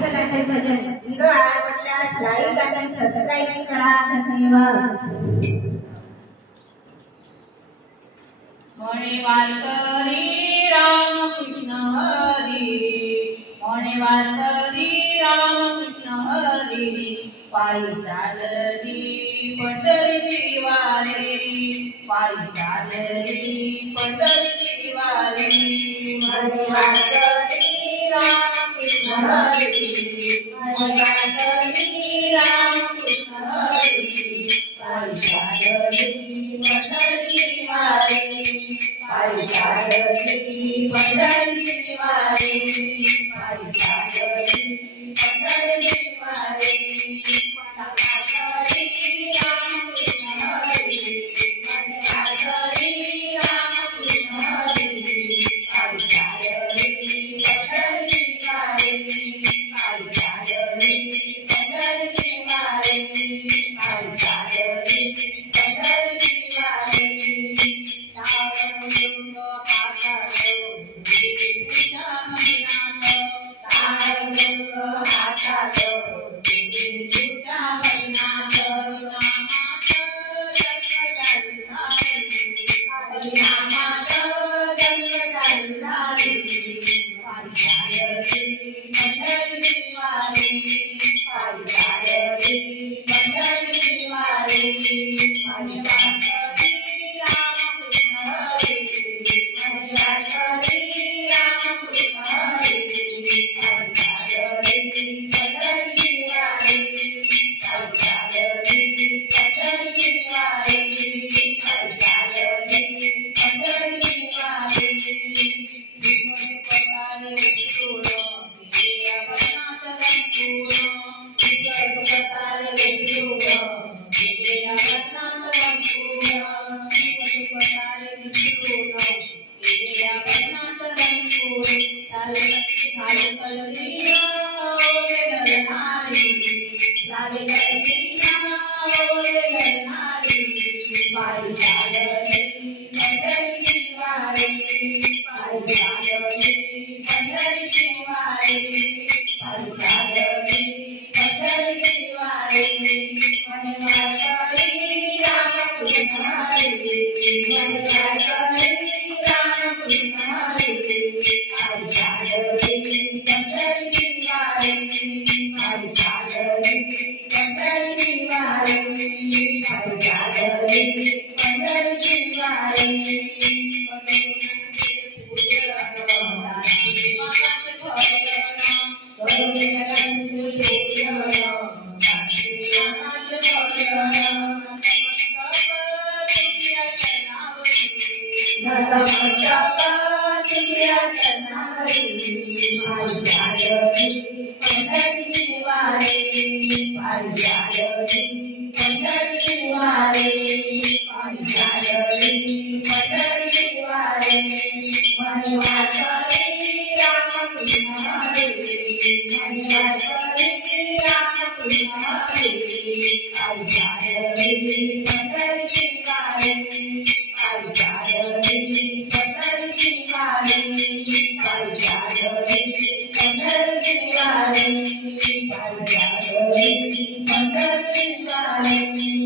विठ्ठलाचे भजन व्हिडिओ आवडल्यास लाईक आणि सबस्क्राईब करा. धन्यवाद. म्हणे वारकरी रामकृष्ण हरी, म्हणे वारकरी रामकृष्ण हरी, पायी चालली पंढरीची वारी, पायी चालली पंढरीची वारी. म्हणे वारकरी रामकृष्ण हरी, म्हणे वारकरी रामकृष्ण हरी, पायी चालली पंढरीची वारी, पायी चालली पंढरीची वारी, पायी चालली पंढरीची वारी. वारकरी रामकृष्ण हरी, म्हणे वारकरी रामकृष्ण हरी, पायी चालली पंढरीची वारी, पायी चालली पंढरीची वारी, पायी चालली पंढरीची वारी. ताळमृदंग हाताळो तुझ्या महिनात, ताळमृदंग हाताळो तुझ्या महिनात, नामात जन्म झाली, पायी चालली पंढरीची वारी, पायी चालली पंढरीची वारी. म्हणे वारकरी रामकृष्ण हरी, म्हणे वारकरी रामकृष्ण हरी, पायी चालली पंढरीची वारी, पायी चालली पंढरीची वारी, पायी चालली पंढरीची वारी. विघ्नपतारे विष्णुर केले अवनाथ रंगपूर्ण, विघ्नपतारे विष्णुर केले अवनाथ रंगपूर्ण, विघ्नपतारे विष्णुर केले अवनाथ रंगपूर्ण. झाले कललीन ओले नरनारी, झाले कललीन ओले नरनारी, पायी चालली पंढरीची वारी, पायी चालली पंढरीची वारी, पायी चालली पंढरीची वारी. म्हणे वारकरी रामकृष्ण हरी, म्हणे वारकरी रामकृष्ण हरी, पायी चालली पंढरीची वारी, पायी चालली पंढरीची वारी, पायी चालली पंढरीची वारी. पंढरीची वारी, पायी चालली पंढरीची वारी, पायी चालली पंढरीची वारी. म्हणे वारकरी रामकृष्ण हरी, म्हणे वारकरी रामकृष्ण हरी, पायी चालली पंढरीची वारी, पायी चालली पंढरीची वारी, पायी चालली पंढरीची वारी, पायी चालली पंढरीची वारी.